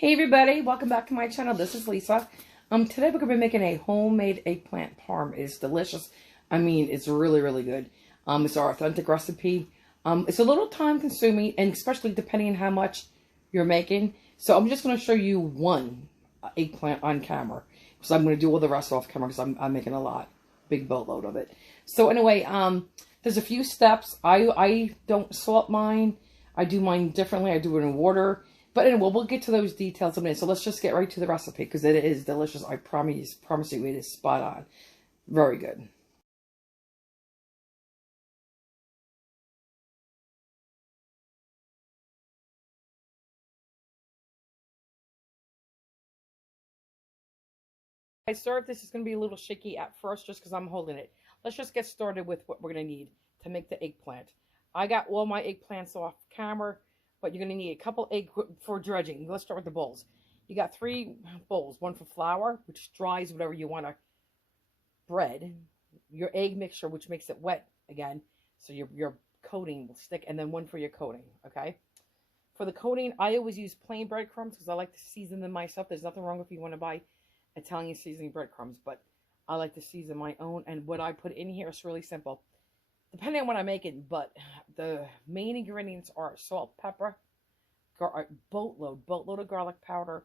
Hey everybody, welcome back to my channel. This is Lisa. Today we're going to be making a homemade eggplant parm. It's delicious. I mean, it's really, really good. It's our authentic recipe. It's a little time consuming, and especially depending on how much you're making. So I'm just going to show you one eggplant on camera. So I'm going to do all the rest off camera because I'm making a lot. Big boatload of it. So anyway, there's a few steps. I don't salt mine. I do mine differently. I do it in water. But anyway, we'll get to those details in a minute. So let's just get right to the recipe because it is delicious. I promise you it is spot on. Very good. I serve this is going to be a little shaky at first just because I'm holding it. Let's just get started with what we're going to need to make the eggplant. I got all my eggplants off camera, but you're going to need a couple egg for dredging. Let's start with the bowls. You got 3 bowls, one for flour, which dries whatever you want to bread, your egg mixture, which makes it wet again, so your coating will stick, and then one for your coating, okay? For the coating, I always use plain breadcrumbs because I like to season them myself. There's nothing wrong if you want to buy Italian seasoning breadcrumbs, but I like to season my own, and what I put in here is really simple, depending on what I'm making, but the main ingredients are salt, pepper, boatload of garlic powder,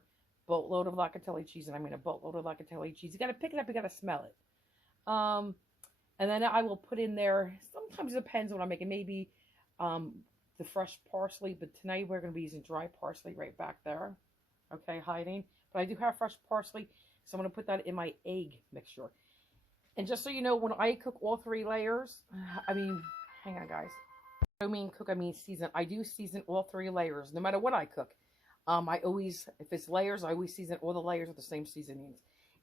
boatload of Locatelli cheese, and I mean a boatload of Locatelli cheese. You got to pick it up, you got to smell it. And then I will put in there, sometimes it depends on what I'm making, maybe the fresh parsley, but tonight we're going to be using dry parsley right back there, okay, hiding. But I do have fresh parsley, so I'm going to put that in my egg mixture. And just so you know, when I cook all 3 layers, I mean, hang on guys, I mean cook, I mean season. I do season all 3 layers, no matter what I cook. I always, if it's layers, I always season all the layers with the same seasonings.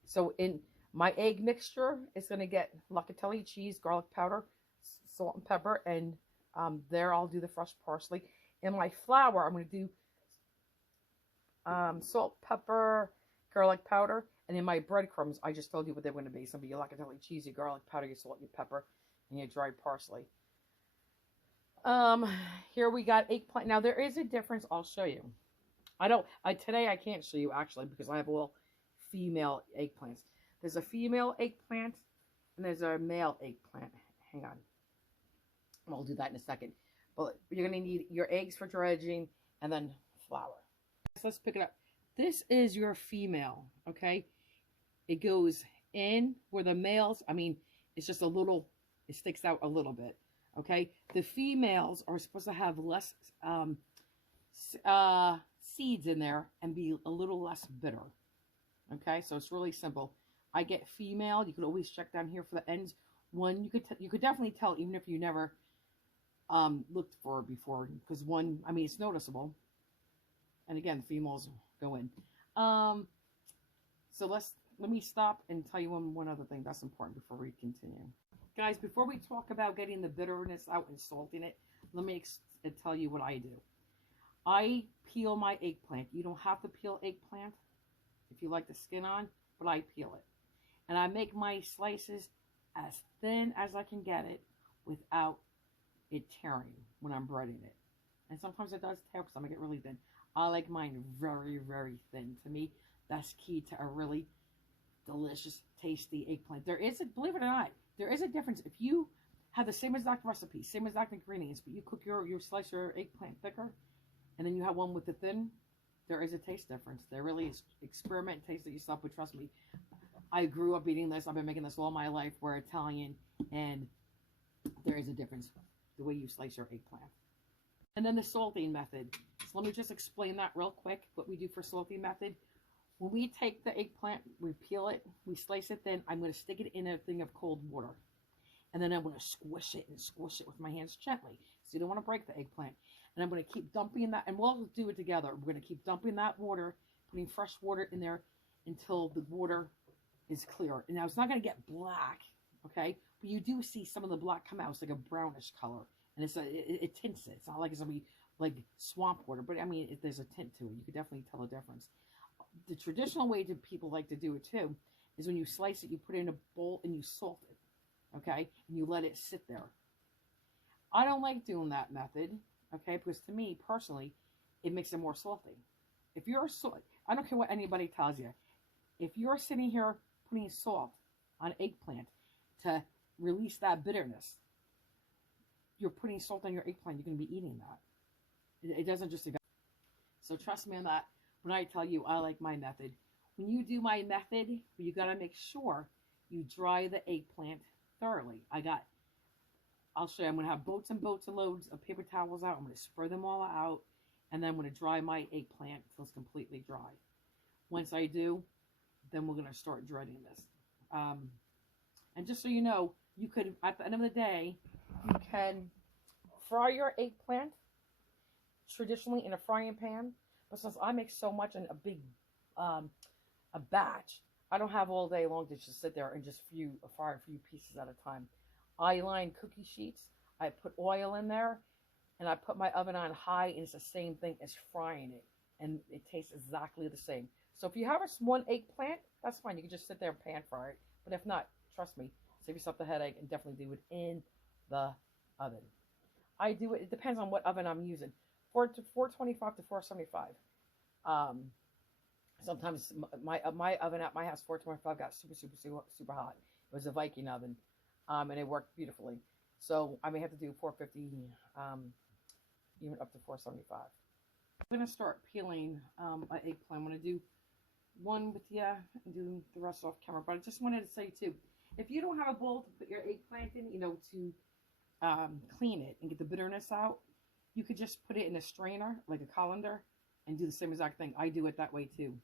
So in my egg mixture is going to get Locatelli cheese, garlic powder, salt and pepper, and there I'll do the fresh parsley. In my flour, I'm going to do salt, pepper, garlic powder, and in my breadcrumbs, I just told you what they're going to be. Some of your Locatelli cheese, your garlic powder, your salt, your pepper, and your dried parsley. Here we got eggplant. Now there is a difference. I'll show you. Today I can't show you actually because I have all female eggplants. There's a female eggplant and there's a male eggplant. Hang on. I'll do that in a second. But you're going to need your eggs for dredging and then flour. So let's pick it up. This is your female, okay? It goes in where the males, I mean, it's just a little, it sticks out a little bit, okay? The females are supposed to have less seeds in there and be a little less bitter, okay? So it's really simple. I get female. You could always check down here for the ends. One, you could definitely tell even if you never looked for it before, because one, I mean, it's noticeable. And again, females go in. So let me stop and tell you one other thing that's important before we continue. Guys, before we talk about getting the bitterness out and salting it, let me tell you what I do. I peel my eggplant. You don't have to peel eggplant if you like the skin on, but I peel it. And I make my slices as thin as I can get it without it tearing when I'm breading it. And sometimes it does tear because I make it really thin. I like mine very, very thin. To me, that's key to a really delicious, tasty eggplant. There is, believe it or not, there is a difference. If you have the same exact recipe, same exact ingredients, but you cook your slice your eggplant thicker, and then you have one with the thin, there is a taste difference. There really is. Experiment and taste it yourself, but trust me, I grew up eating this. I've been making this all my life. We're Italian, and there is a difference the way you slice your eggplant. And then the salting method. So let me just explain that real quick, what we do for salting method. When we take the eggplant, we peel it, we slice it thin, I'm going to stick it in a thing of cold water. And then I'm going to squish it with my hands gently. So you don't want to break the eggplant. And I'm going to keep dumping that, and we'll do it together. We're going to keep dumping that water, putting fresh water in there until the water is clear. And now it's not going to get black, okay? But you do see some of the black come out. It's like a brownish color. And it tints it. It's not like it's going to be like swamp water. But I mean, there's a tint to it. You can definitely tell a difference. The traditional way that people like to do it too is when you slice it, you put it in a bowl and you salt it, okay? And you let it sit there. I don't like doing that method, okay? Because to me, personally, it makes it more salty. If you're I don't care what anybody tells you. If you're sitting here putting salt on eggplant to release that bitterness, you're putting salt on your eggplant. You're going to be eating that. It doesn't just. So trust me on that. When I tell you I like my method, when you do my method, you got to make sure you dry the eggplant thoroughly. I'll show you. I'm going to have boats and boats and loads of paper towels out. I'm going to spread them all out, and then I'm going to dry my eggplant until it's completely dry. Once I do, then we're going to start dredging this. And just so you know, you could, at the end of the day, you can fry your eggplant traditionally in a frying pan. But since I make so much in a big, a batch, I don't have all day long to just sit there and just fry a few pieces at a time. I line cookie sheets, I put oil in there, and I put my oven on high, and it's the same thing as frying it. And it tastes exactly the same. So if you have one eggplant, that's fine. You can just sit there and pan fry it. But if not, trust me, save yourself the headache and definitely do it in the oven. I do it, it depends on what oven I'm using. 425 to 475. Sometimes my oven at my house, 425, got super hot. It was a Viking oven, and it worked beautifully. So I may have to do 450, even up to 475. I'm going to start peeling my eggplant. I'm going to do one with you and do the rest off camera. But I just wanted to say too, if you don't have a bowl to put your eggplant in, you know, to clean it and get the bitterness out, you could just put it in a strainer, like a colander, and do the same exact thing. I do it that way too,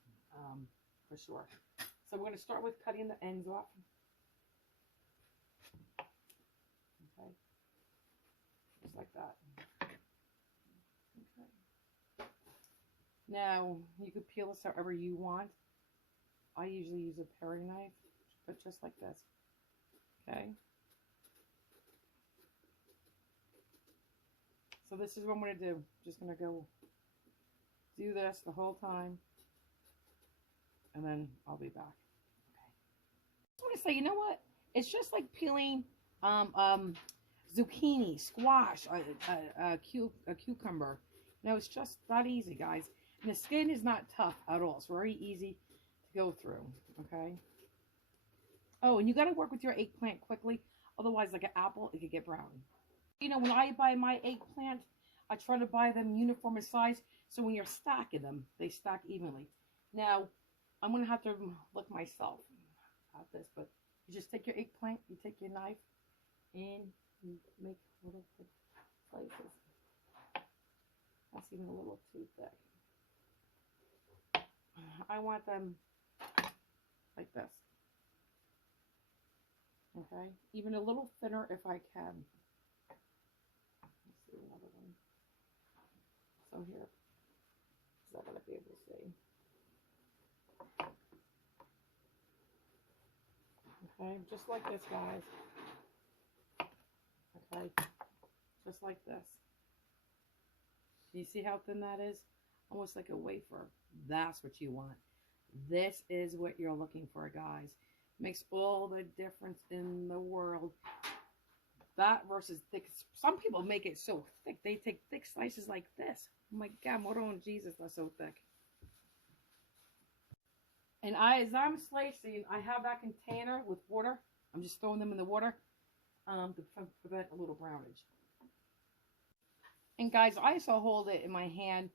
for sure. So we're going to start with cutting the ends off. Okay, just like that. Okay. Now, you could peel this however you want. I usually use a paring knife, but just like this. Okay. So this is what I'm going to do. Just going to go do this the whole time, and then I'll be back. Okay. I just want to say, you know what? It's just like peeling zucchini, squash, a cucumber. You know, it's just that easy, guys. And the skin is not tough at all. It's very easy to go through. Okay. Oh, and you got to work with your eggplant quickly. Otherwise, like an apple, it could get brown. You know, when I buy my eggplant, I try to buy them uniform in size, so when you're stacking them, they stack evenly. Now, I'm going to have to look myself at this, but you just take your eggplant, you take your knife, and you make little slices. That's even a little too thick. I want them like this. Okay? Even a little thinner if I can. Let's do another one. So here, is that going to be able to see? Okay, just like this, guys. Okay, just like this. Do you see how thin that is? Almost like a wafer. That's what you want. This is what you're looking for, guys. Makes all the difference in the world. That versus thick. Some people make it so thick. They take thick slices like this. Oh my God, Moron Jesus, that's so thick. And as I'm slicing, I have that container with water. I'm just throwing them in the water to prevent a little brownage. And guys, I also hold it in my hand.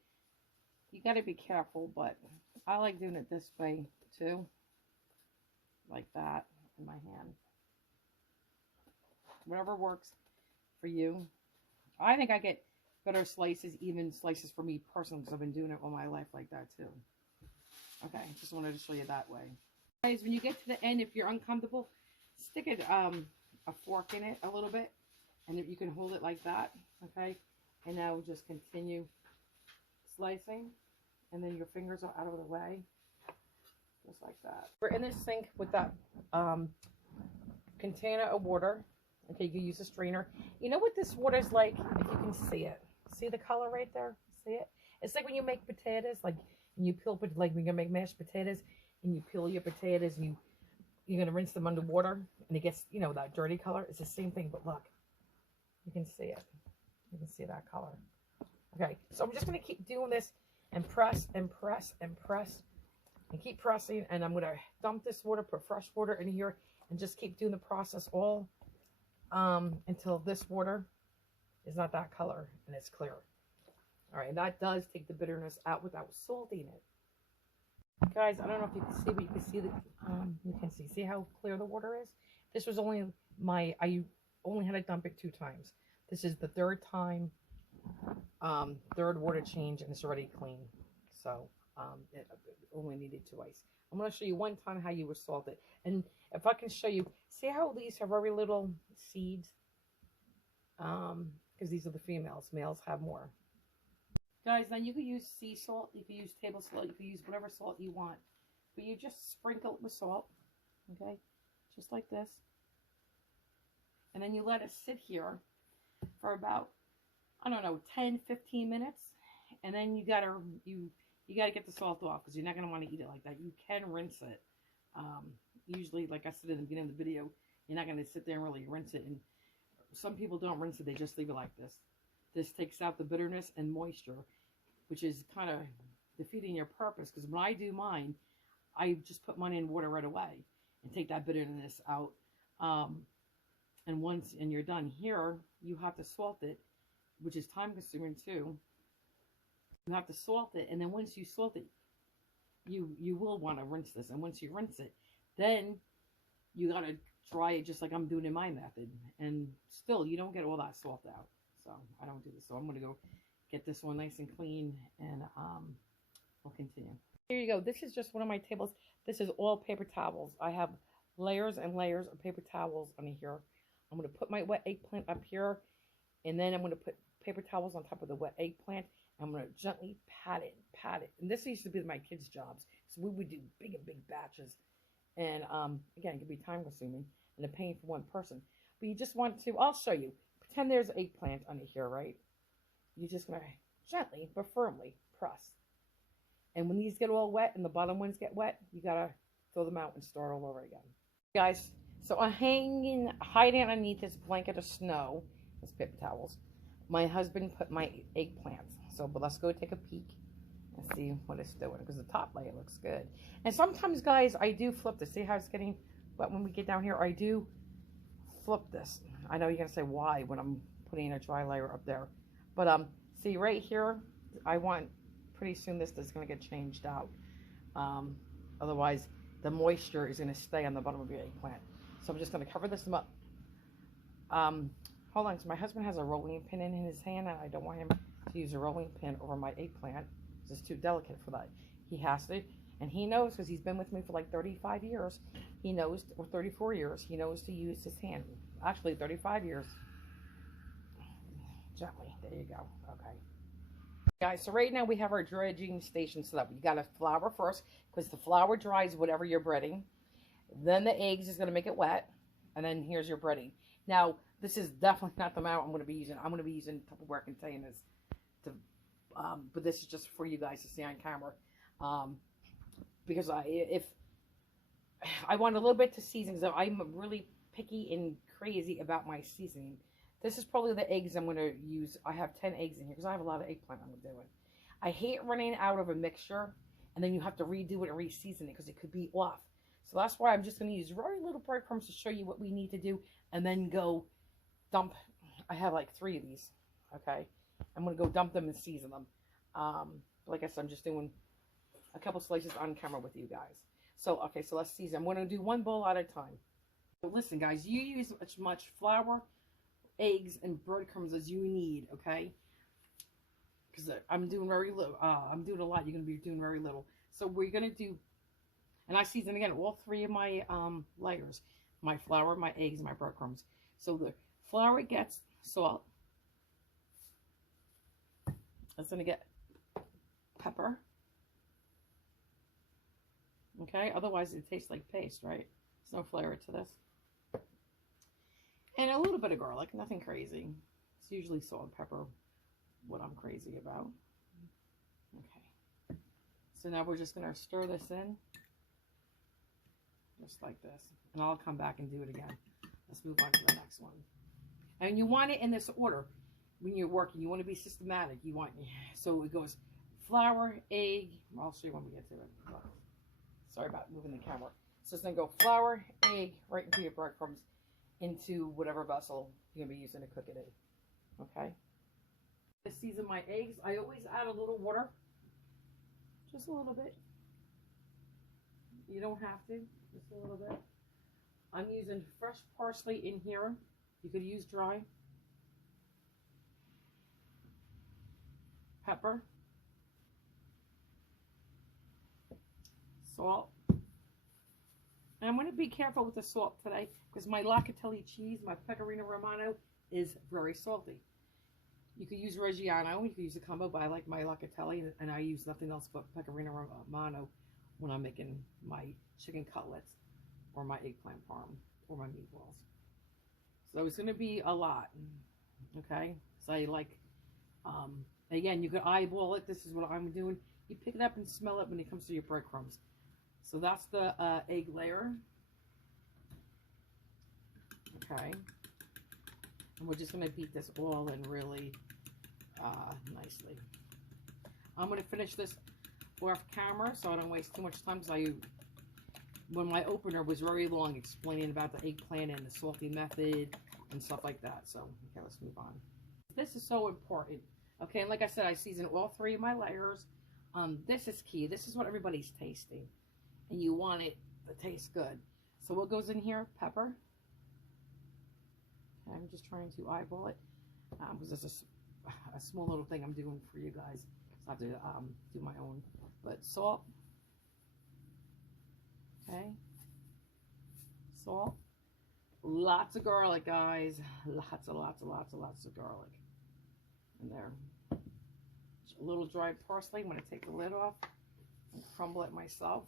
You got to be careful, but I like doing it this way too. Like that in my hand. Whatever works for you. I think I get better slices, even slices for me personally, because I've been doing it all my life like that too. Okay, just wanted to show you that way. Guys, when you get to the end, if you're uncomfortable, stick a fork in it a little bit, and if you can hold it like that, okay? And now just continue slicing, and then your fingers are out of the way, just like that. We're in this sink with that container of water. Okay, you can use a strainer. You know what this water is like? If you can see it. See the color right there? See it? It's like when you make potatoes, like and you peel, like when you make mashed potatoes, and you peel your potatoes, and you're gonna rinse them under water, and it gets, you know, that dirty color. It's the same thing, but look, you can see it. You can see that color. Okay, so I'm just gonna keep doing this and press and press and press and keep pressing. And I'm going to dump this water, put fresh water in here, and just keep doing the process all until this water is not that color and it's clear. All right, and that does take the bitterness out without salting it. Guys, I don't know if you can see, but you can see that you can see how clear the water is. This was only I only had to dump it 2 times. This is the 3rd time, 3rd water change, and it's already clean. So it only needed 2 ice. I'm going to show you one time how you would salt it. And if I can show you, see how these have very little seeds? Because these are the females. Males have more. Guys, then you could use sea salt, you could use table salt, you could use whatever salt you want. But you just sprinkle it with salt, okay? Just like this. And then you let it sit here for about, I don't know, 10, 15 minutes. And then you gotta get the salt off because you're not gonna want to eat it like that. You can rinse it. Usually, like I said in the beginning of the video, you're not gonna sit there and really rinse it. And some people don't rinse it, they just leave it like this. This takes out the bitterness and moisture, which is kind of defeating your purpose. Because when I do mine, I just put mine in water right away and take that bitterness out. And once you're done here, you have to salt it, which is time consuming too. You have to salt it, and then once you salt it, you will want to rinse this. And once you rinse it, then you got to dry it just like I'm doing in my method. And still, you don't get all that salt out. So I don't do this. So I'm going to go get this one nice and clean, and we'll continue. Here you go. This is just one of my tables. This is all paper towels. I have layers and layers of paper towels on here. I'm going to put my wet eggplant up here, and then I'm going to put paper towels on top of the wet eggplant. I'm going to gently pat it, pat it. And this used to be my kids' jobs. So we would do big batches. And again, it could be time consuming and a pain for one person. But you just want to, I'll show you. Pretend there's eggplant under here, right? You're just going to gently but firmly press. And when these get all wet and the bottom ones get wet, you got to throw them out and start all over again. Guys, so I'm hiding underneath this blanket of snow, this paper towels. My husband put my eggplants. So, but let's go take a peek and see what it's doing, because the top layer looks good. And sometimes, guys, I do flip this. See how it's getting wet when we get down here? I do flip this. I know you're going to say why when I'm putting a dry layer up there. But see right here, I want pretty soon this is going to get changed out. Otherwise, the moisture is going to stay on the bottom of your eggplant. So I'm just going to cover this up. Hold on, so my husband has a rolling pin in his hand, and I don't want him to use a rolling pin over my eggplant. It's too delicate for that. He has to, and he knows, because he's been with me for like 35 years. He knows, or 34 years, he knows to use his hand. Actually, 35 years. Gently, there you go. Okay. Guys, so right now we have our dredging station set up. You got to flour first, because the flour dries whatever you're breading. Then the eggs is going to make it wet, and then here's your breading. Now, this is definitely not the amount I'm going to be using. I'm going to be using Tupperware containers, but this is just for you guys to see on camera. Because if I want a little bit to season, so I'm really picky and crazy about my seasoning. This is probably the eggs I'm going to use. I have 10 eggs in here because I have a lot of eggplant I'm doing. I hate running out of a mixture and then you have to redo it and re-season it because it could be off. So that's why I'm just going to use very little breadcrumbs to show you what we need to do, and then go dump. I have like 3 of these. Okay, I'm going to go dump them and season them. Like I said, I'm just doing a couple slices on camera with you guys. So, okay, so let's season. I'm going to do one bowl at a time. So listen, guys, you use as much flour, eggs, and breadcrumbs as you need, okay? Because I'm doing very little. I'm doing a lot. You're going to be doing very little. So we're going to do, and I season again all 3 of my layers. My flour, my eggs, and my breadcrumbs. So the flour gets salt. It's going to get pepper. Okay, otherwise it tastes like paste, right? There's no flavor to this. And a little bit of garlic, nothing crazy. It's usually salt and pepper, what I'm crazy about. Okay. So now we're just going to stir this in. Just like this. And I'll come back and do it again. Let's move on to the next one. And you want it in this order when you're working. You want to be systematic. You want, so it goes flour, egg. I'll show you when we get to it. Sorry about moving the camera. So it's going to go flour, egg, right into your breadcrumbs, into whatever vessel you're going to be using to cook it in. Okay? To season my eggs, I always add a little water. Just a little bit. You don't have to. Just a little bit. I'm using fresh parsley in here. You could use dry. Pepper. Salt. And I'm going to be careful with the salt today because my Locatelli cheese, my Pecorino Romano, is very salty. You could use Reggiano, you could use a combo, but I like my Locatelli, and I use nothing else but Pecorino Romano when I'm making my chicken cutlets or my eggplant parm or my meatballs. So it's going to be a lot, okay? So I like, again, you could eyeball it. This is what I'm doing. You pick it up and smell it when it comes to your breadcrumbs. So that's the egg layer. Okay. And we're just going to beat this all in really nicely. I'm going to finish this off camera so I don't waste too much time because when my opener was very long explaining about the eggplant and the salty method and stuff like that. So, okay, let's move on. This is so important. Okay, and like I said, I season all 3 of my layers. This is key. This is what everybody's tasting. And you want it to taste good. So what goes in here? Pepper. Okay, I'm just trying to eyeball it. Because this is a small little thing I'm doing for you guys. So I have to do my own. But salt. Okay. Salt. Lots of garlic, guys. Lots of garlic in there. A little dried parsley. I'm going to take the lid off and crumble it myself.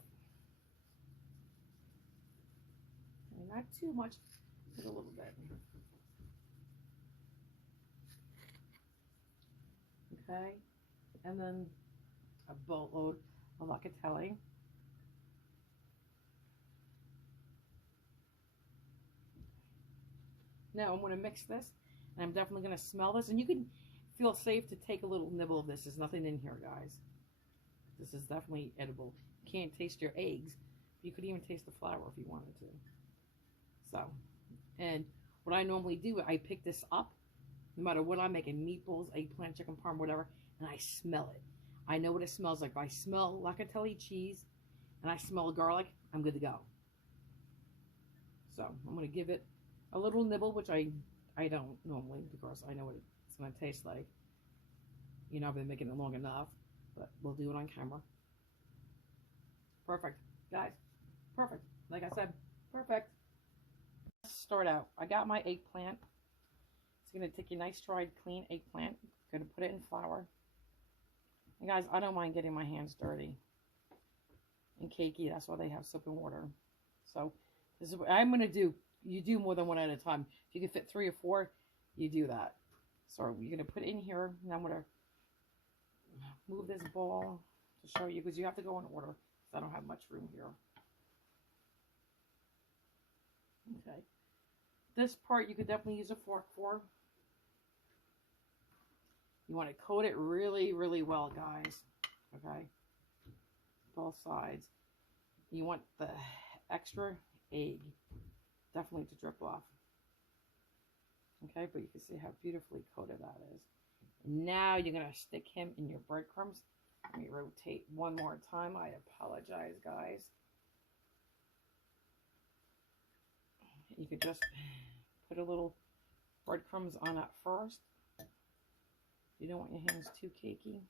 And not too much, just a little bit. Okay. And then a boatload of Locatelli. Now I'm going to mix this, and I'm definitely going to smell this. And you can feel safe to take a little nibble of this. There's nothing in here, guys. This is definitely edible. You can't taste your eggs. You could even taste the flour if you wanted to. So, and what I normally do, I pick this up, no matter what I'm making, meatballs, eggplant, chicken parm, whatever, and I smell it. I know what it smells like. If I smell Locatelli cheese and I smell garlic, I'm good to go. So I'm going to give it a little nibble, which I don't normally because I know what it's going to taste like. You know, I've been making it long enough, but we'll do it on camera. Perfect, guys. Perfect. Like I said, perfect. Let's start out. I got my eggplant. It's going to take a nice dried, clean eggplant. Going to put it in flour. And guys, I don't mind getting my hands dirty and cakey. That's why they have soap and water. So this is what I'm going to do. You do more than one at a time. If you can fit 3 or 4, you do that. So you're going to put it in here. And I'm going to move this ball to show you because you have to go in order. I don't have much room here. Okay. This part you could definitely use a fork for. You want to coat it really, really well, guys. Okay. Both sides. You want the extra egg definitely to drip off. Okay, but you can see how beautifully coated that is. Now you're going to stick him in your breadcrumbs. Let me rotate one more time. I apologize, guys. You could just put a little breadcrumbs on that first. You don't want your hands too cakey.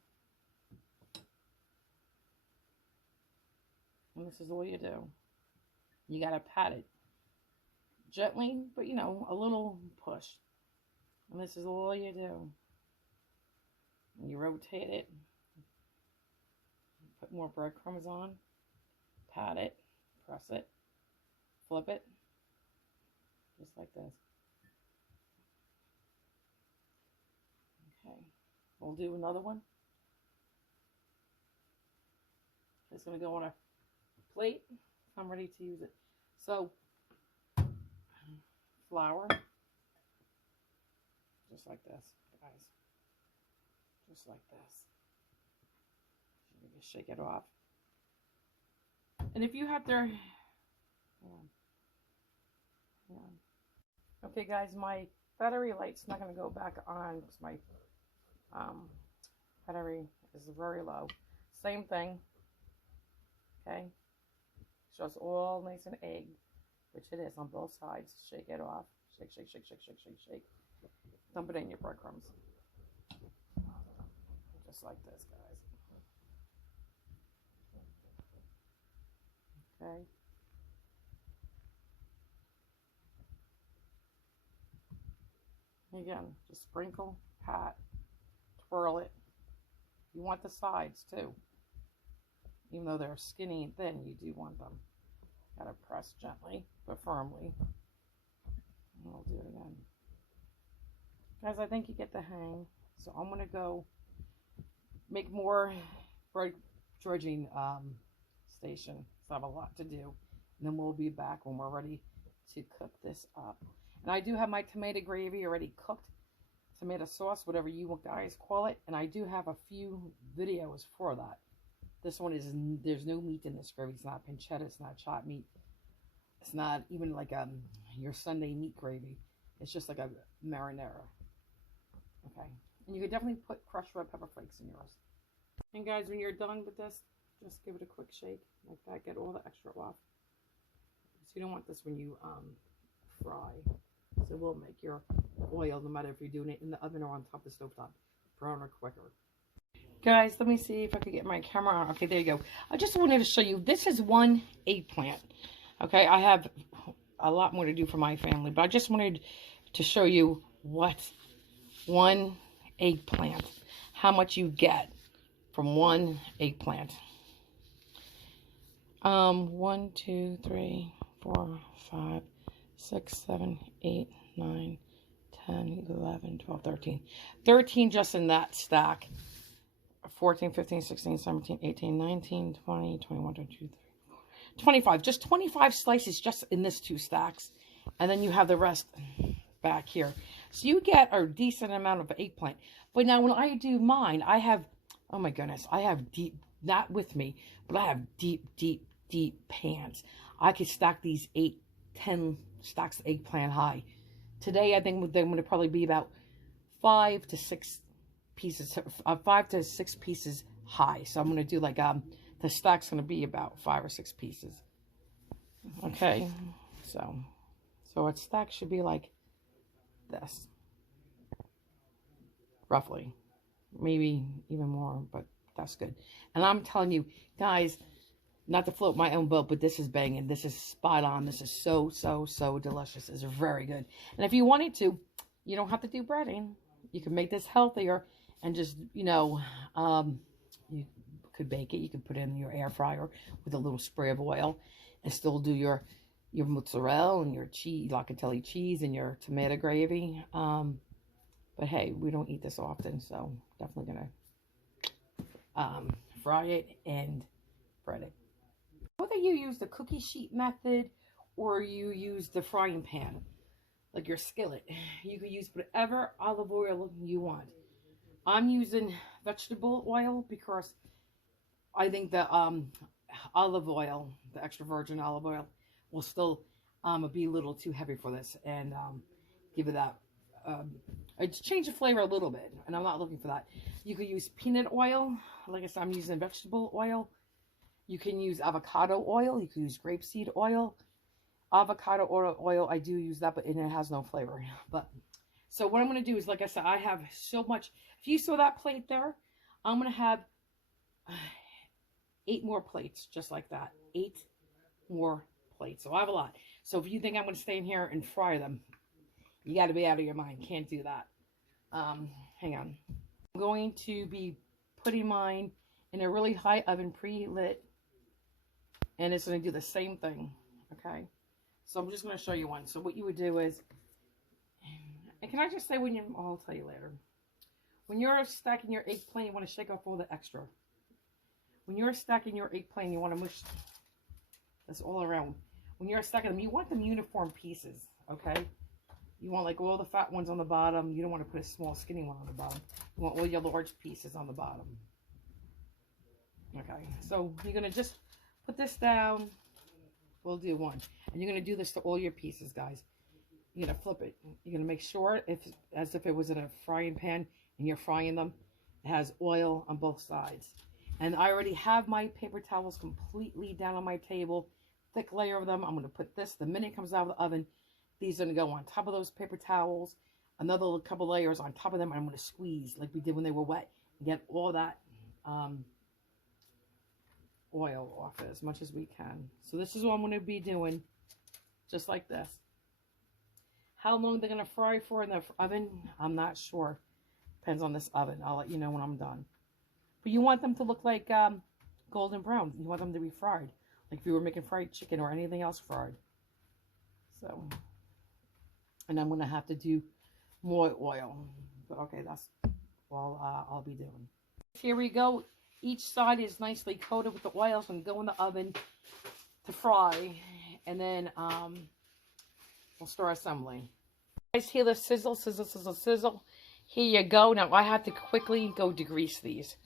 And this is all you do. You got to pat it gently, but you know, a little push. And this is all you do. And you rotate it. Put more breadcrumbs on. Pat it. Press it. Flip it. Just like this. Okay. We'll do another one. It's going to go on a plate. I'm ready to use it. So, flour. Just like this, guys. Just like this. Shake it off. And if you have their, okay guys, my battery light's not going to go back on because my battery is very low. Same thing. Okay. Shows all nice and egg, which it is on both sides. Shake it off. Shake, shake, shake, shake, shake, shake, shake. Dump it in your breadcrumbs. Just like this, guys. Okay. Again, just sprinkle, pat, twirl it. You want the sides too. Even though they're skinny and thin, you do want them. Gotta press gently but firmly. And I'll do it again. Guys, I think you get the hang. So I'm gonna go make more bread dredging station. So I have a lot to do. And then we'll be back when we're ready to cook this up. And I do have my tomato gravy already cooked. Tomato sauce, whatever you guys call it. And I do have a few videos for that. This one is, there's no meat in this gravy. It's not pancetta, it's not chopped meat. It's not even like your Sunday meat gravy. It's just like a marinara. Okay. And you could definitely put crushed red pepper flakes in yours. And guys, when you're done with this, just give it a quick shake like that. Get all the extra off. So you don't want this when you fry. So it will make your oil, no matter if you're doing it in the oven or on top of the stovetop, browner quicker. Guys, let me see if I could get my camera on. Okay, there you go. I just wanted to show you, this is one eggplant. Okay, I have a lot more to do for my family, but I just wanted to show you what one eggplant, how much you get from one eggplant. 1, 2, 3, 4, 5, 6, 7, 8, 9, 10, 11, 12, 13. 13 just in that stack. 14, 15, 16, 17, 18, 19, 20, 21, 22, 23, 25. Just 25 slices just in this 2 stacks. And then you have the rest back here. So you get a decent amount of eggplant. But now when I do mine, I have, oh my goodness, I have deep, not with me, but I have deep, deep, deep pans. I could stack these 8, 10 stacks of eggplant high. Today, I think they're going to probably be about 5 to 6 pieces, 5 to 6 pieces high. So I'm going to do like, the stack's going to be about 5 or 6 pieces. Okay, so a stack should be like this. Roughly. Maybe even more, but that's good. And I'm telling you, guys, not to float my own boat, but this is banging. This is spot on. This is so, so, so delicious. It's very good. And if you wanted to, you don't have to do breading. You can make this healthier and just, you know, you could bake it. You could put it in your air fryer with a little spray of oil and still do your mozzarella and your cheese, Locatelli cheese and your tomato gravy. But hey, we don't eat this often, so definitely gonna fry it and bread it. Whether you use the cookie sheet method or you use the frying pan, like your skillet, you could use whatever olive oil you want. I'm using vegetable oil because I think the olive oil, the extra virgin olive oil, will still be a little too heavy for this and give it that. It's change the flavor a little bit, and I'm not looking for that. You could use peanut oil. Like I said, I'm using vegetable oil. You can use avocado oil. You can use grapeseed oil. Avocado oil, I do use that, but it has no flavor. But so what I'm going to do is, like I said, I have so much. If you saw that plate there, I'm going to have 8 more plates just like that. 8 more plates. So I have a lot. So if you think I'm going to stay in here and fry them, you got to be out of your mind. Can't do that. Hang on. I'm going to be putting mine in a really high oven, pre-lit. And it's going to do the same thing. Okay. So I'm just going to show you one. So what you would do is, and can I just say when you, I'll tell you later. When you're stacking your eggplant, you want to shake off all the extra. When you're stacking your eggplant, you want to mush this all around. When you're stacking them, you want them uniform pieces. Okay. You want like all the fat ones on the bottom. You don't want to put a small skinny one on the bottom. You want all your large pieces on the bottom. Okay, so you're going to just put this down. We'll do one. And you're going to do this to all your pieces, guys. You're going to flip it. You're going to make sure, as if it was in a frying pan and you're frying them, it has oil on both sides. And I already have my paper towels completely down on my table. Thick layer of them. I'm going to put this, the minute it comes out of the oven, these are going to go on top of those paper towels. Another couple layers on top of them. And I'm going to squeeze like we did when they were wet. And get all that oil off it as much as we can. So this is what I'm going to be doing. Just like this. How long they're going to fry for in the oven, I'm not sure. Depends on this oven. I'll let you know when I'm done. But you want them to look like golden brown. You want them to be fried. Like if you were making fried chicken or anything else fried. So, and I'm going to have to do more oil. But okay, that's all I'll be doing. Here we go. Each side is nicely coated with the oil. So I'm going to go in the oven to fry. And then we'll start assembling. Guys, hear the sizzle, sizzle, sizzle, sizzle. Here you go. Now I have to quickly go degrease these.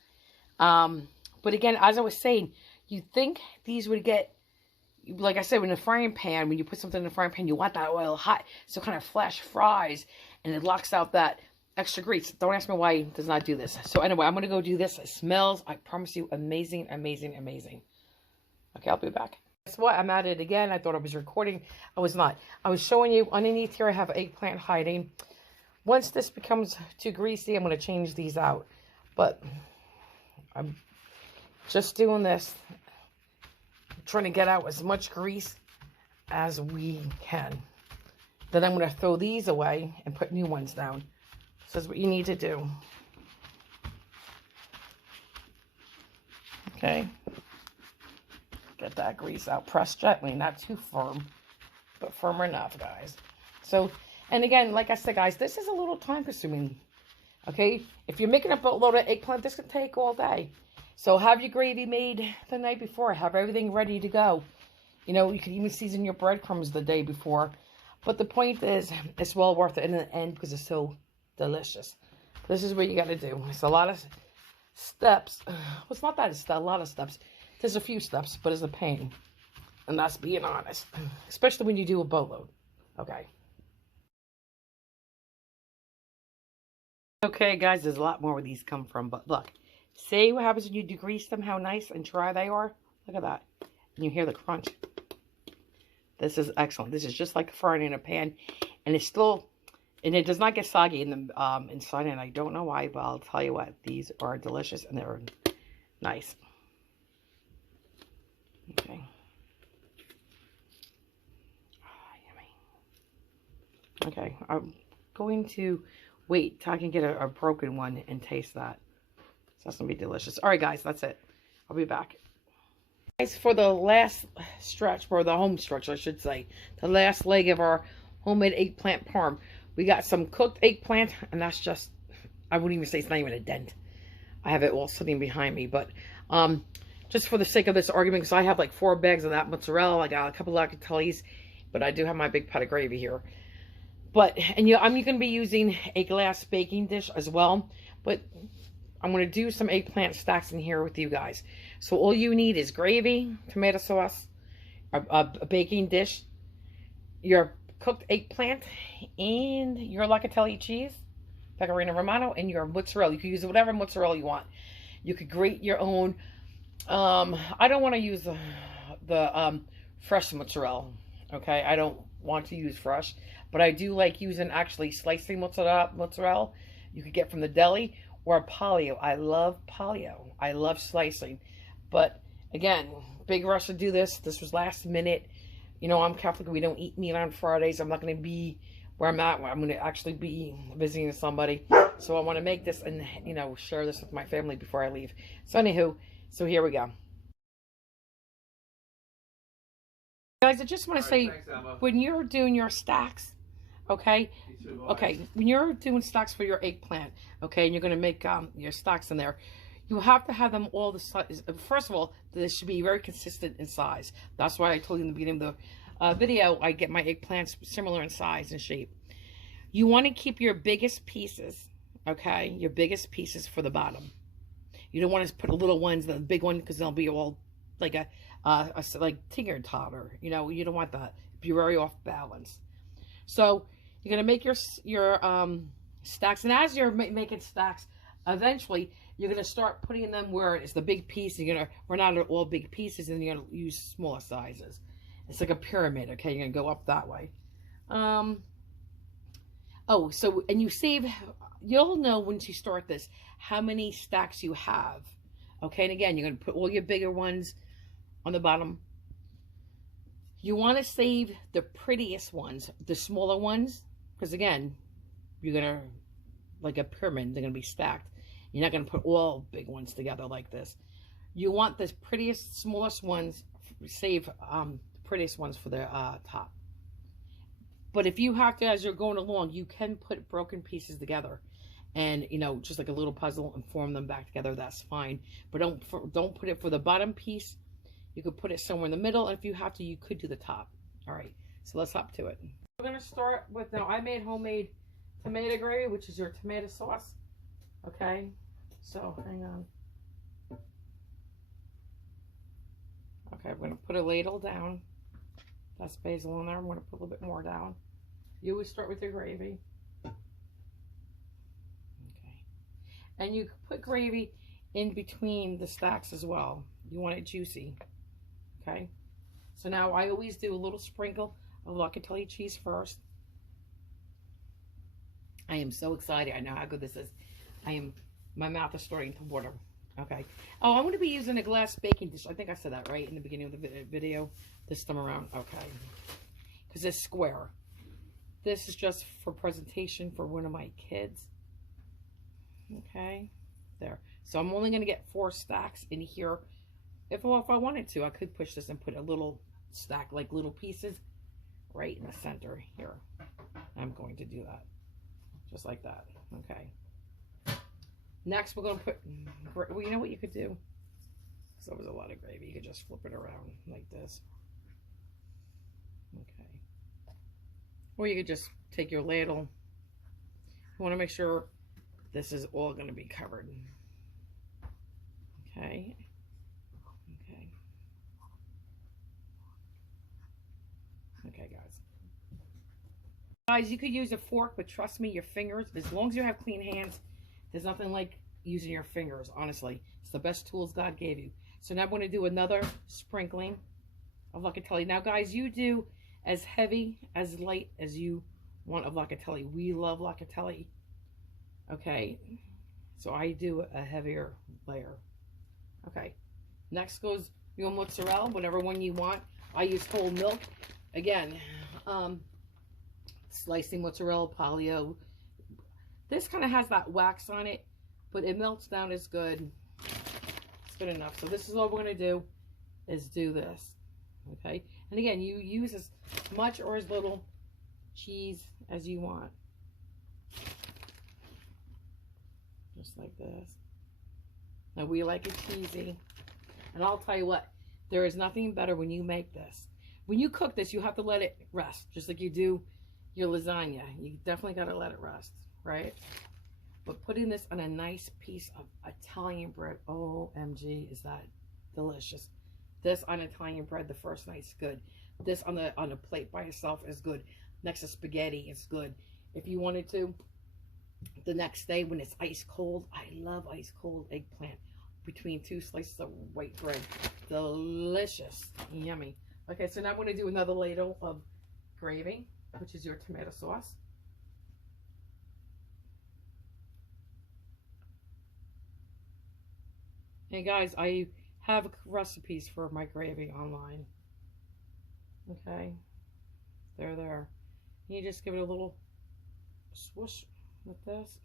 But again, as I was saying, you'd think these would get, like I said, in a frying pan, when you put something in a frying pan, you want that oil hot. So it kind of flash fries and it locks out that extra grease. Don't ask me why it does not do this. So anyway, I'm going to go do this. It smells, I promise you, amazing, amazing, amazing. Okay, I'll be back. Guess what? I'm at it again. I thought I was recording. I was not. I was showing you underneath here I have eggplant hiding. Once this becomes too greasy, I'm going to change these out. But I'm just doing this, trying to get out as much grease as we can. Then I'm going to throw these away and put new ones down. So that's what you need to do. Okay. Get that grease out. Press gently, not too firm, but firm enough, guys. So, and again, like I said, guys, this is a little time consuming. Okay, if you're making a boatload of eggplant, this can take all day. So have your gravy made the night before. Have everything ready to go. You know, you can even season your breadcrumbs the day before. But the point is, it's well worth it in the end because it's so delicious. This is what you got to do. It's a lot of steps. Well, it's not that it's a lot of steps. There's a few steps, but it's a pain. And that's being honest. Especially when you do a boatload. Okay. Okay, guys, there's a lot more where these come from. But look. See what happens when you degrease them, how nice and dry they are? Look at that. And you hear the crunch. This is excellent. This is just like frying in a pan. And it's still, and it does not get soggy in the inside. And I don't know why, but I'll tell you what. These are delicious and they're nice. Okay. Oh, yummy. Okay, I'm going to wait till I can get a broken one and taste that. So that's going to be delicious. All right, guys, that's it. I'll be back. Guys, for the last stretch, or the home stretch, I should say, the last leg of our homemade eggplant parm, we got some cooked eggplant, and that's just, I wouldn't even say it's not even a dent. I have it all sitting behind me, but just for the sake of this argument, because I have like 4 bags of that mozzarella, I got a couple of Locatellis, but I do have my big pot of gravy here. But, and I'm going to be using a glass baking dish as well, but I'm going to do some eggplant stacks in here with you guys. So all you need is gravy, tomato sauce, a baking dish, your cooked eggplant, and your Locatelli cheese, Pecorino Romano, and your mozzarella. You can use whatever mozzarella you want. You could grate your own. I don't want to use the fresh mozzarella. Okay, I don't want to use fresh, but I do like using actually slicing mozzarella. You could get from the deli. Or polio. I love polio. I love slicing. But again, big rush to do this. This was last minute. You know, I'm Catholic. We don't eat meat on Fridays. I'm not going to be where I'm at. I'm going to actually be visiting somebody. So I want to make this and, you know, share this with my family before I leave. So anywho, so here we go. Guys, I just want to say, when you're doing your stacks, okay, when you're doing stacks for your eggplant, okay, and you're going to make your stacks in there, you have to have them all the size. First of all, they should be very consistent in size. That's why I told you in the beginning of the video, I get my eggplants similar in size and shape. You want to keep your biggest pieces, okay, your biggest pieces for the bottom. You don't want to put the little ones, the big one, because they'll be all like a like tinger totter. You know, you don't want that. Be very off balance. So you're gonna make your stacks, and as you're making stacks, eventually you're gonna start putting them where it's the big piece. You're gonna run out of all big pieces, and you're gonna use smaller sizes. It's like a pyramid. Okay, you're gonna go up that way. Oh, so and you save. You'll know once you start this how many stacks you have. Okay, and again, you're gonna put all your bigger ones on the bottom. You want to save the prettiest ones, the smaller ones, because again, you're gonna, like a pyramid, they're gonna be stacked. You're not gonna put all big ones together like this. You want the prettiest, smallest ones, save the prettiest ones for the top. But if you have to, as you're going along, you can put broken pieces together, and you know, just like a little puzzle, and form them back together. That's fine. But don't put it for the bottom piece. You could put it somewhere in the middle, and if you have to, you could do the top. All right, so let's hop to it. We're gonna start with, now I made homemade tomato gravy, which is your tomato sauce. Okay, so hang on. Okay, I'm gonna put a ladle down. That's basil in there. I'm gonna put a little bit more down. You always start with your gravy. Okay, and you put gravy in between the stacks as well. You want it juicy. Okay, so now I always do a little sprinkle of Locatelli cheese first. I am so excited. I know how good this is. My mouth is starting to water. Okay. Oh, I'm going to be using a glass baking dish. I think I said that right in the beginning of the video this time around. Okay. Because it's square. This is just for presentation for one of my kids. Okay. There. So I'm only going to get 4 stacks in here. If I wanted to, I could push this and put a little stack, like little pieces, right in the center here. I'm going to do that. Just like that. Okay. Next, we're going to put, well, you know what you could do? So there's a lot of gravy. You could just flip it around like this. Okay. Or you could just take your ladle. You want to make sure this is all going to be covered. Okay. Okay. Okay, guys. Guys, you could use a fork, but trust me, your fingers, as long as you have clean hands, there's nothing like using your fingers, honestly. It's the best tools God gave you. So now I'm going to do another sprinkling of Locatelli. Now, guys, you do as heavy, as light as you want of Locatelli. We love Locatelli. Okay. So I do a heavier layer. Okay. Next goes your mozzarella, whatever one you want. I use whole milk. Again, slicing mozzarella, paleo. This kind of has that wax on it, but it melts down as good. It's good enough. So this is all we're going to do, is do this. Okay? And again, you use as much or as little cheese as you want. Just like this. Now, we like it cheesy. And I'll tell you what, there is nothing better when you make this. When you cook this, you have to let it rest, just like you do your lasagna. You definitely got to let it rest. Right? But putting this on a nice piece of Italian bread, OMG, is that delicious. This on Italian bread the first night's good. This on a plate by itself is good. Next to spaghetti is good. If you wanted to, the next day when it's ice cold, I love ice cold eggplant between 2 slices of white bread. Delicious. Yummy. Okay, so now I'm going to do another ladle of gravy, which is your tomato sauce. And guys, I have recipes for my gravy online. Okay. There. You just give it a little swoosh with this.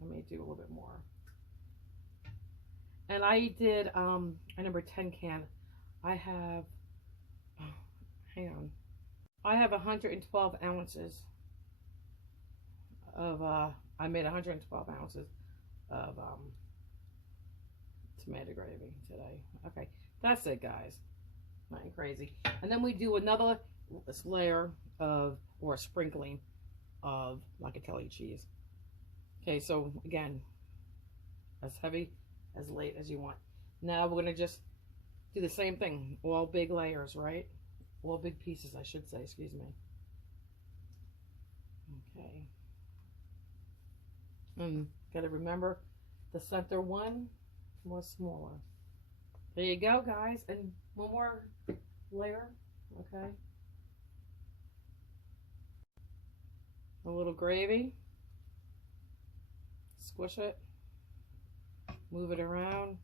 Let me do a little bit more. And I did a number 10 can. I have, hang on. I have 112 ounces of, I made 112 ounces of, tomato gravy today. Okay, that's it, guys. Nothing crazy. And then we do another layer of, or a sprinkling of Locatelli cheese. Okay, so again, as heavy as late as you want. Now we're going to just do the same thing. All big layers, right? All big pieces, I should say. Excuse me. Okay. And got to remember the center one was smaller. There you go, guys. And one more layer. Okay. A little gravy. Squish it. Move it around.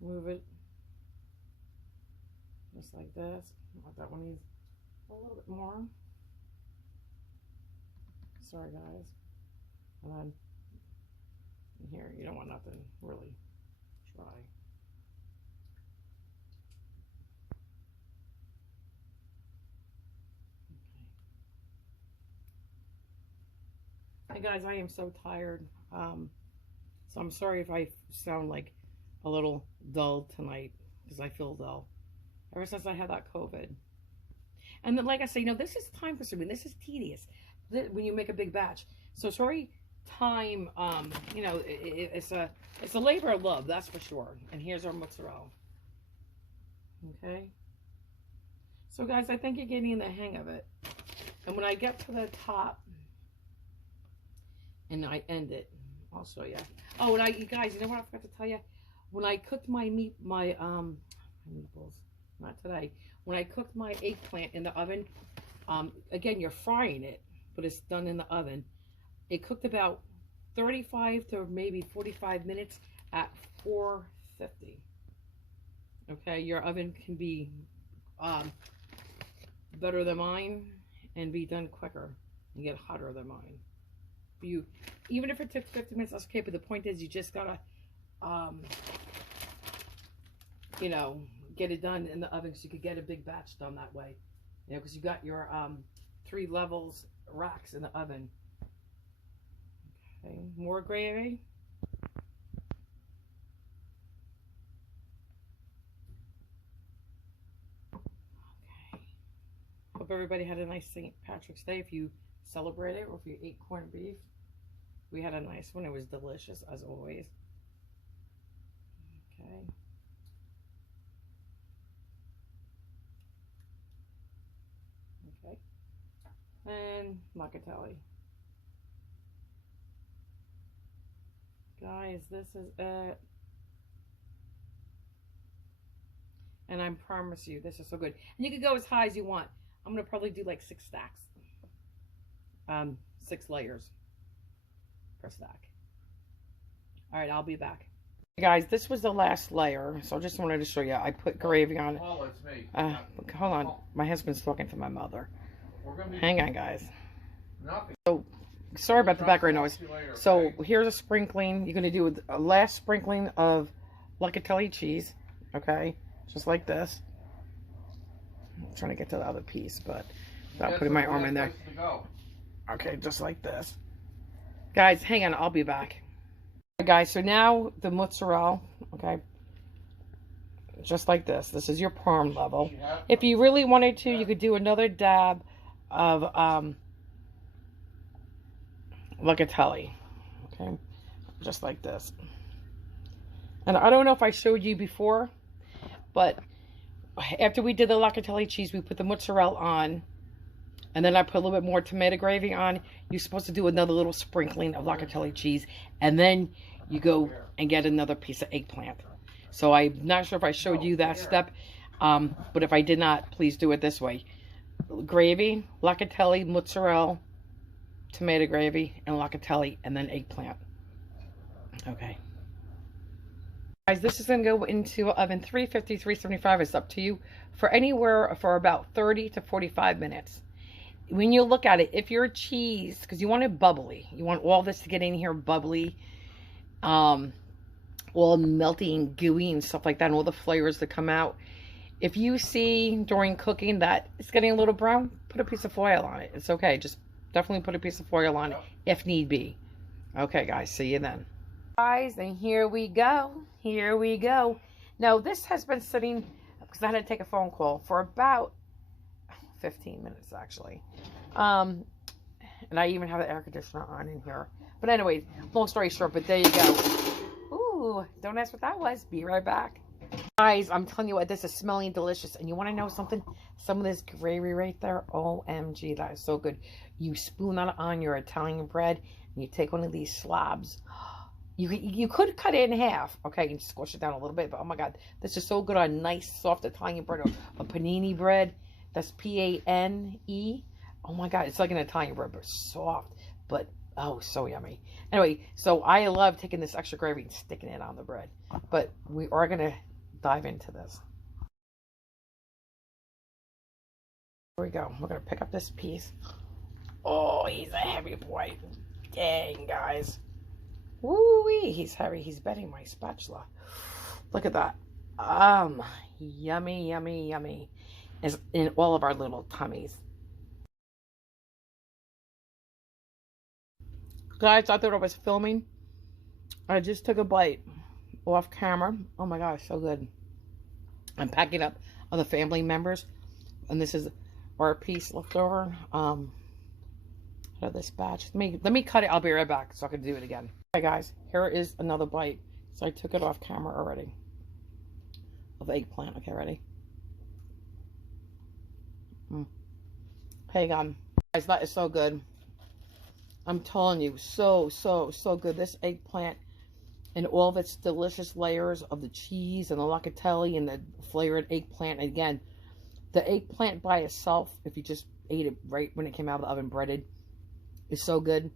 Move it just like this. That one needs a little bit more. Sorry, guys. And then here, you don't want nothing really dry. Okay. Hey guys, I am so tired. So I'm sorry if I sound like a little dull tonight, because I feel dull ever since I had that COVID. And then, like I say, you know, this is time consuming. This is tedious when you make a big batch. So sorry, time. You know, it's a labor of love, that's for sure. And here's our mozzarella. Okay. So guys, I think you're getting the hang of it. And when I get to the top and I end it, I'll show you. Oh, and you guys, you know what I forgot to tell you? When I cooked my meatballs, not today. When I cooked my eggplant in the oven, again, you're frying it, but it's done in the oven. It cooked about 35 to maybe 45 minutes at 450. Okay, your oven can be better than mine and be done quicker and get hotter than mine. Even if it took 50 minutes, that's okay. But the point is, you just gotta, you know, get it done in the oven so you could get a big batch done that way. You know, because you got your 3 levels racks in the oven. Okay, more gravy. Okay. Hope everybody had a nice St. Patrick's Day if you celebrated or if you ate corned beef. We had a nice one. It was delicious as always. Okay. Okay. And Locatelli. Guys, this is it. And I promise you, this is so good. And you can go as high as you want. I'm going to probably do like 6 stacks. 6 layers per stack. All right, I'll be back. Hey guys, this was the last layer, so I just wanted to show you. I put gravy on it. Oh, it's me. Hold on. My husband's talking to my mother. Hang on, guys. Nothing. So, sorry about the background noise. So, here's a sprinkling. You're going to do a last sprinkling of Locatelli cheese. Okay? Just like this. I'm trying to get to the other piece, but without putting my arm in there. Okay, just like this. Guys, hang on. I'll be back. Okay, guys, so now the mozzarella, okay, just like this. This is your parm level. If you really wanted to, you could do another dab of Locatelli, okay, just like this. And I don't know if I showed you before, but after we did the Locatelli cheese, we put the mozzarella on, and then I put a little bit more tomato gravy on. You're supposed to do another little sprinkling of Locatelli cheese, and then you go and get another piece of eggplant. So I'm not sure if I showed you that step, but if I did not, please do it this way. Gravy, Locatelli, mozzarella, tomato gravy, and Locatelli, and then eggplant. Okay. Guys, this is going to go into oven 350, 375. It's up to you. For anywhere for about 30 to 45 minutes. When you look at it, if you're a cheese, because you want it bubbly, you want all this to get in here bubbly, all melty and gooey and stuff like that, and all the flavors to come out. If you see during cooking that it's getting a little brown, put a piece of foil on it. It's okay. Just definitely put a piece of foil on it if need be. Okay, guys, see you then. Guys, and here we go. Here we go. Now, this has been sitting, because I had to take a phone call, for about 15 minutes, actually. And I even have the air conditioner on in here. But anyways, long story short, but there you go. Ooh, Ooh, don't ask what that was. Be right back. Guys, I'm telling you what, this is smelling delicious. And you want to know something? Some of this gravy right there, OMG, that is so good. You spoon that on your Italian bread, and you take one of these slabs. You could cut it in half, okay, and squish it down a little bit. But oh my God, this is so good on nice, soft Italian bread, or a panini bread. That's P-A-N-E. Oh my God, it's like an Italian bread, but soft, but oh, so yummy. Anyway, so I love taking this extra gravy and sticking it on the bread. But we are going to dive into this. Here we go. We're going to pick up this piece. Oh, he's a heavy boy. Dang, guys. Woo-wee, he's heavy. He's bending my spatula. Look at that. Yummy, yummy, yummy. It's in all of our little tummies. Guys, I thought I was filming. I just took a bite off camera. Oh my gosh, so good. I'm packing up other family members, and this is our piece left over. Out of this batch. Let me cut it. I'll be right back so I can do it again. Okay, guys, here is another bite. So I took it off camera already. Of eggplant. Okay, ready? Hey, God, guys, that is so good. I'm telling you, so good. This eggplant and all of its delicious layers of the cheese and the Locatelli and the flavored eggplant. And again, the eggplant by itself, if you just ate it right when it came out of the oven breaded, is so good.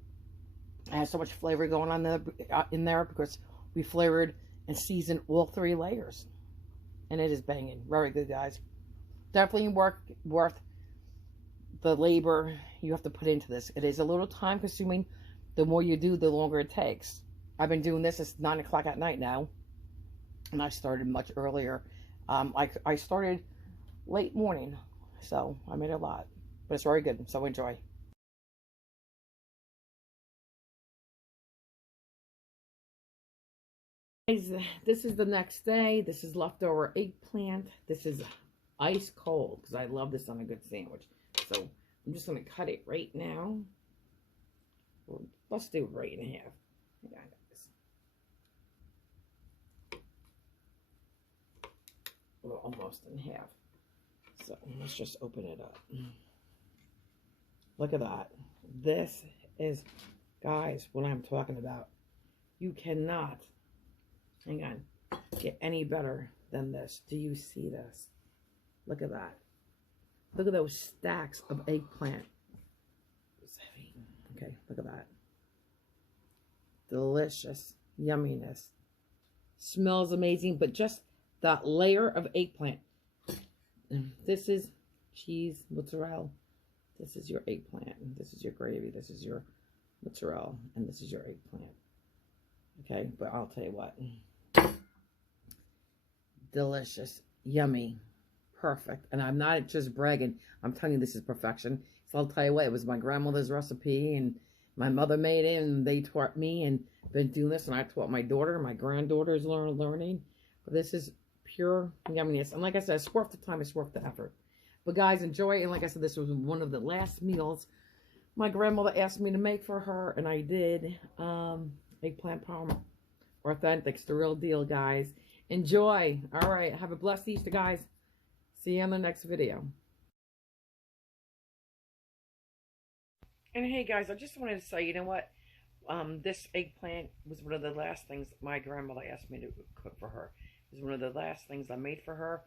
It has so much flavor going on in there because we flavored and seasoned all 3 layers. And it is banging. Very good, guys. Definitely worth the labor you have to put into this. It is a little time consuming. The more you do, the longer it takes. I've been doing this. It's 9 o'clock at night now. And I started much earlier. I started late morning. So I made a lot. But it's very good. So enjoy. This is the next day. This is leftover eggplant. This is ice cold because I love this on a good sandwich. So I'm just going to cut it right now. Well, let's do it right in half. I got this. Well, almost in half. So let's just open it up. Look at that. This is, guys, what I'm talking about. You cannot, hang on, get any better than this. Do you see this? Look at that. Look at those stacks of eggplant. It's heavy. Okay, look at that. Delicious yumminess. Smells amazing, but just that layer of eggplant. This is cheese, mozzarella. This is your eggplant. This is your gravy. This is your mozzarella. And this is your eggplant. Okay, but I'll tell you what. Delicious, yummy, perfect. And I'm not just bragging. I'm telling you this is perfection. So I'll tell you what, it was my grandmother's recipe, and my mother made it, and they taught me, and been doing this, and I taught my daughter, my granddaughter's learning. But this is pure yumminess. And like I said, it's worth the time, it's worth the effort. But guys, enjoy. And like I said, this was one of the last meals my grandmother asked me to make for her, and I did. Eggplant Parm. Authentic. It's the real deal, guys. Enjoy. All right. Have a blessed Easter, guys. See you on the next video. And hey, guys, I just wanted to say, you know what? This eggplant was one of the last things my grandmother asked me to cook for her. It was one of the last things I made for her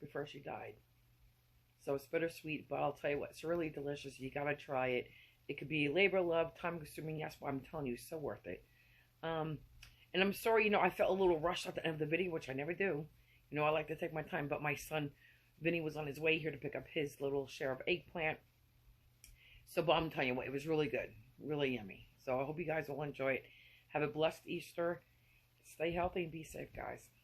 before she died. So it's bittersweet, but I'll tell you what, it's really delicious. You gotta try it. It could be labor, love, time consuming, yes, but I'm telling you, so worth it. And I'm sorry, you know, I felt a little rushed at the end of the video, which I never do. You know, I like to take my time, but my son, Vinny, was on his way here to pick up his little share of eggplant. So, but I'm telling you what, it was really good. Really yummy. So I hope you guys will enjoy it. Have a blessed Easter. Stay healthy and be safe, guys.